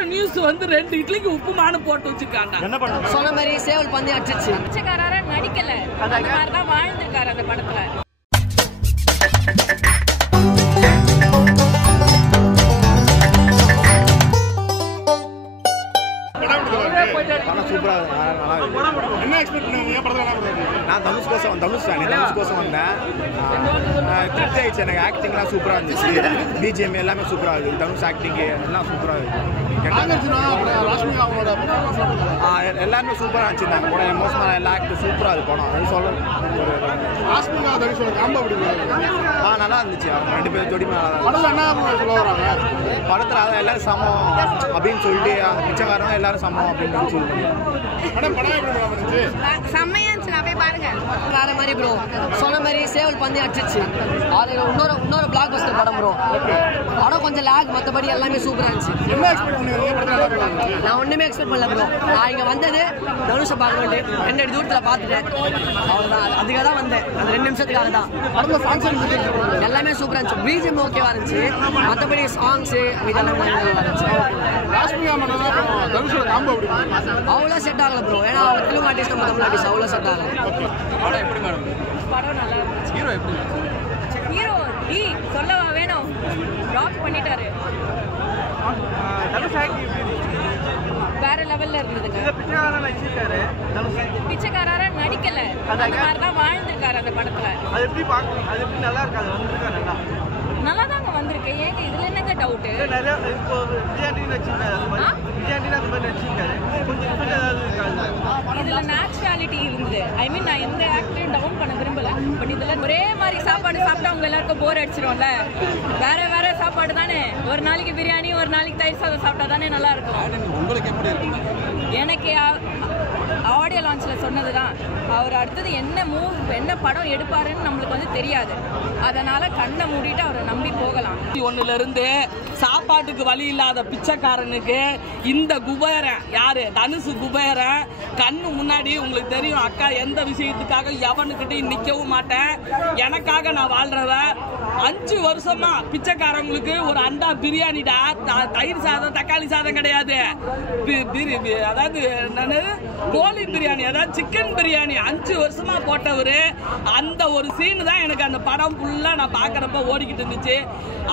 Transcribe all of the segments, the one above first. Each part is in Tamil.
வாரம் நியூஸ் வந்து 2 இட்லிக்கு உப்புமானு போட்டு வச்சிருக்காங்க. என்ன பண்ண சொன்ன மாதிரி சேவல் பண்ணி அடிச்சிச்சு. பிச்சைக்காரரா நடிக்கல, அந்த மாதிரி தான் வாழ்ந்திருக்காரு அந்த படத்துல. நான் தனுஷ் கோசம் வந்தேன். திருப்தி ஆயிடுச்சு. எனக்கு ஆக்டிங்லாம் சூப்பராக இருந்துச்சு. பிஜிஎம் எல்லாமே சூப்பராக இருக்குது. தனுஷ் ஆக்டிங்கு எல்லாம் சூப்பராக இருக்குது. எல்லாருமே சூப்பராக இருந்துச்சு. கூட எமோஷனலாக எல்லா ஆக்டும் சூப்பராக இது படம். அது சொல்ல நல்லா இருந்துச்சு. அவங்க 2 பேரும் ஜோடி படத்தில் அதான் எல்லாரும் சமம் அப்படின்னு சொல்லிட்டு அந்த பிச்சைக்காரங்க எல்லாரும் சமம் அப்படின்னு சொல்லுவாங்க. வேற மாதிரி ப்ரோ சொன்ன மாதிரி சேவல் பண்ணி அடிச்சிச்சு. அது இன்னொரு பிளாக் பஸ்டர் படம் ப்ரோ. படம் கொஞ்சம் லேக், மற்றபடி எல்லாமே சூப்பராக இருந்துச்சு. நான் ஒன்றுமே எக்ஸ்பெக்ட் பண்ணல ப்ரோ. நான் இங்கே வந்தது தனுஷை பார்க்க வேண்டிய 2 தூரத்தில் பார்த்துட்டேன். அவ்வளோதான், அதுக்காக தான் வந்தேன். அந்த 2 நிமிஷத்துக்காக தான். எல்லாமே சூப்பராக இருந்துச்சு. பிஜிஎம் ஓகேவா இருந்துச்சு. மற்றபடி சாங்ஸு இதெல்லாம் நல்லா இருந்துச்சு. அவ்வளோ செட் ஆகல ப்ரோ. ஏன்னா அவங்க தெலுங்கு ஆர்டிஸ்ட், நம்ம தமிழ் ஆர்டிஸ்ட் அவ்வளோ செட் ஆகல. படம் நல்லா இருந்துச்சு. ஹீரோ டி சொல்லவா வேணும், ராக் பண்ணிட்டாரு. வேற லெவல்ல இருந்ததுங்க. பிச்சைக்காரரா நடிக்கல, அந்த மாதிரி தான் வாழ்ந்திருக்காரு அந்த படத்துல. நல்லா தாங்க வந்திருக்கு. ஏங்க இதுல என்னங்க டவுட்? இதுல நேச்சுராலிட்டி இருந்தது. ஐ மீன் நான் எந்த ஆக்டரையும் டவுன் பண்ண விரும்பல. பட் இதுல ஒரே மாதிரி சாப்பாடு சாப்பிட்டா அவங்க எல்லாருக்கும் போர் அடிச்சிரும்ல. வேற வேற சாப்பாடு தானே. ஒரு நாளைக்கு பிரியாணி, ஒரு நாளைக்கு தயிர் சாதம் சாப்பிட்டா தானே நல்லா இருக்கும். உங்களுக்கு எப்படி இருக்கு? எனக்கு ஆடியோ லான்ச்சில் சொன்னது தான், அவர் அடுத்தது என்ன படம் எடுப்பாருன்னு நம்மளுக்கு வந்து தெரியாது. அதனால கண்ணை மூடிட்டு அவரை நம்பி போகலாம். 1ல இருந்து சாப்பாட்டுக்கு வழி இல்லாத பிச்சைக்காரனுக்கு இந்த குபேரன் யாரு, தனுசு குபேரன் கண்ணு முன்னாடி உங்களுக்கு தெரியும். அக்கா எந்த விஷயத்துக்காக எவனுக்கிட்டையும் நிற்கவும் மாட்டேன். எனக்காக நான் வாழ்றவன். 5 வருஷமா பிச்சைக்காரங்களுக்கு ஒரு அண்டா பிரியாணிடா, தயிர் சாதம் தக்காளி சாதம் கிடையாது. அதாவது கோழி பிரியாணி, அதாவது சிக்கன் பிரியாணி 5 வருஷமா போட்டவரு. அந்த ஒரு சீன் தான் எனக்கு அந்த படம் ஃபுல்லா நான் பாக்குறப்ப ஓடிக்கிட்டு இருந்துச்சு.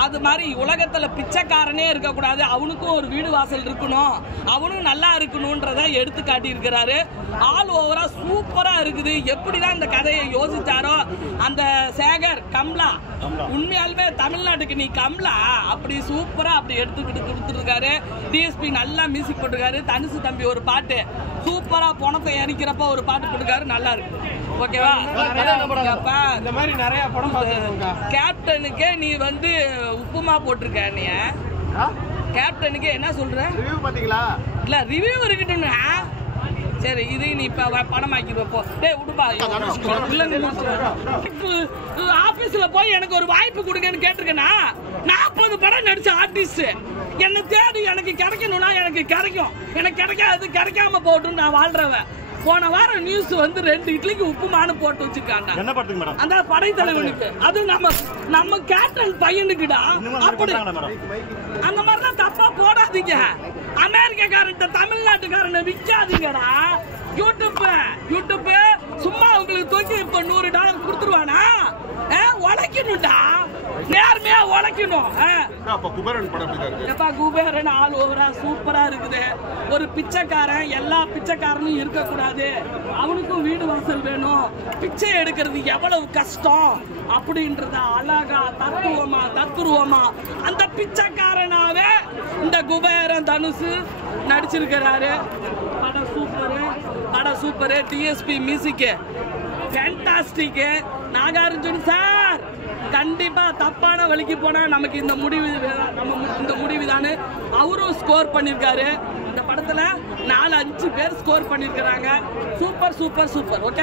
அது மாதிரி உலகத்துல பிச்சைக்காரனே இருக்கக்கூடாது, அவனுக்கும் ஒரு வீடு வாசல் இருக்கணும், அவனும் நல்லா இருக்கணும்ன்றத எடுத்து காட்டி இருக்கிறாரு. ஆல் ஓவரா சூப்பரா இருக்குது. எப்படிதான் இந்த கதையை யோசிச்சாரோ அந்த சேகர் கம்லா, உண்மையாலுமே தமிழ்நாட்டுக்கு நீ கம்லா அப்படி சூப்பரா அப்படி எடுத்துக்கிட்டு கொடுத்துருக்காரு. டிஎஸ்பி நல்லா மியூசிக் போட்டிருக்காரு. தனுசு தம்பி ஒரு பாட்டு சூப்பரா பணத்தை எரிக்கிறப்ப ஒரு பாட்டு போட்டுருக்காரு. நல்லா இருக்கு. ஓகேவா? இந்த மாதிரி நிறைய படம் கேப்டனுக்கே நீ வந்து உப்புமா போட்டிருக்க. நீ கேப்டனுக்கு என்ன சொல்ற? இல்ல ரிவ்யூ இருக்கட்டும். சரி, இது நீ இப்ப படமாக்கி வைப்போ. டேய் விடுப்பா. ஆபீஸ்ல போய் எனக்கு ஒரு வாய்ப்பு கொடுங்கன்னு கேட்டிருக்கேன்னா 40 படம் நடிச்ச ஆர்டிஸ்ட் என்ன தேடி எனக்கு கிடைக்கணும்னா எனக்கு கிடைக்கும். எனக்கு கிடைக்காது, கிடைக்காம போட்டுன்னு நான் வாழ்றவன். போன வாரம் நியூஸ் வந்து 2 இட்லிக்கு உப்புமானு போட்டு வச்சிருக்காங்க. என்ன படத்துக்கு மேடம்? அந்த படைத்தலைவனுக்கு. அது நம்ம கேப்டன் பையனுக்குடா. அப்படி அந்த மாதிரிலாம் தப்பா போடாதீங்க. அமெரிக்காக்காரன் தமிழ்நாட்டுக்காரனை விற்காதீங்கடா. யூடியூப் சும்மா உங்களுக்கு தூக்கி இப்ப $100 கொடுத்துருவானா? உழைக்கணும்டா, நேர்மையா உழைக்கணும். குபேரன் ஆல் ஓவரா சூப்பரா இருக்குது. ஒரு பிச்சைக்காரன் எல்லா பிச்சைக்காரனும் இருக்கக்கூடாது, அவனுக்கும் வீடு வாசல் வேணும். பிச்சை எடுக்கிறது எவ்வளவு கஷ்டம் அப்படின்றத அழகா தத்துருவமா அந்த பிச்சைக்காரனாவே இந்த குபேரன் தனுசு நடிச்சிருக்கிறாரு. படம் super. DSP music fantastic. Nagarjun sir கண்டிப்பா தப்பான வழிக்கு போனா நமக்கு இந்த முடிவு தானே. அவரும் ஸ்கோர் பண்ணிருக்காரு. இந்த படத்துல 4-5 பேர் ஸ்கோர் பண்ணிருக்காங்க. சூப்பர். ஓகே.